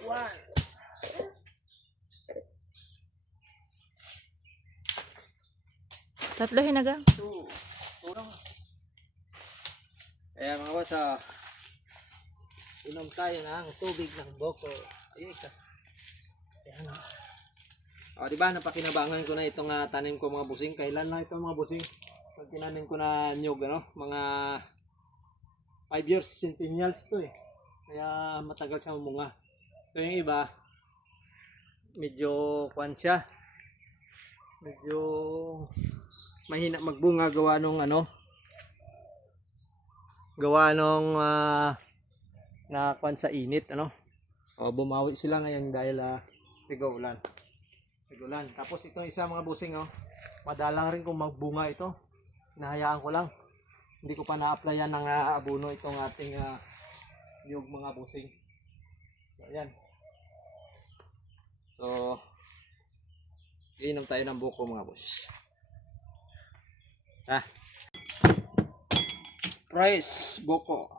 One. Tatlo hinaga. Two. Kaya mga boss, inom tayo ng tubig ng boko. Ayan ka. Ayan na. Diba, napakinabangan ko na itong tanim ko mga busing. Kailan lang ito mga busing? Pag tinanim ko na nyug, mga 5 years, centennials to eh. Kaya matagal siya umunga. So yung iba, medyo kwan siya. Medyo mahina magbunga gawa nung gawa nung na kwan sa init bumawi sila ngayon dahil tig-ulan. Tapos itong isa mga busing madalang rin kung magbunga ito. Nahayaan ko lang. Hindi ko pa na-applyan ng abono itong ating yung mga busing. So ayan. So iinom tayo ng buko mga boss. Rice buko.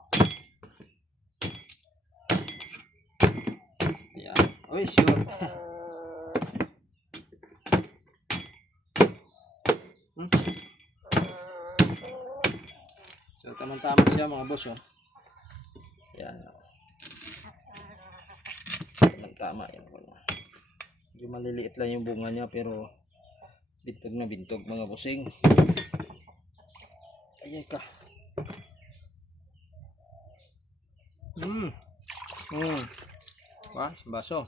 Ayan. Uy, sure. So tamang-tama siya mga boss Ayan. Tama yan. Medyo maliliit lang yung bunga niya pero bintog na bintog mga busing. Ayan ka. Baso.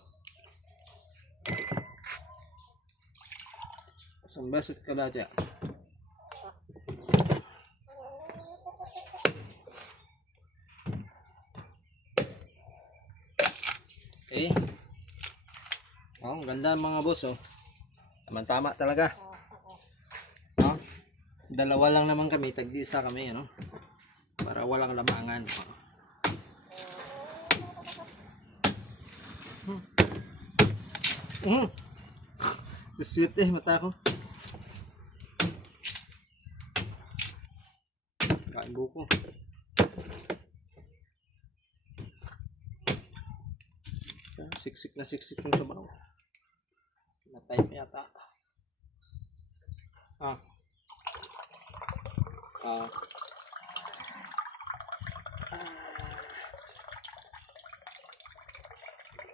Isang baso ka dati. Okay. Ang ganda mga boss Tama talaga. Dalawa lang naman kami, tag-isa kami para walang lamangan. Sweet mata ko. Kain buko. Siksik na siksik yung sabaw. Na-type yata.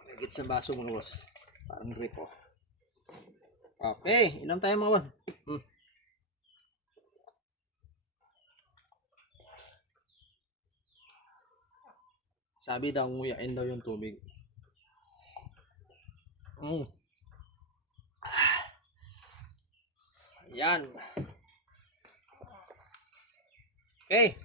Higit sa baso mga boss. Parang grip Okay, inom tayo mga boss. Sabi daw nguyain daw yung tubig. Ayan. Okay.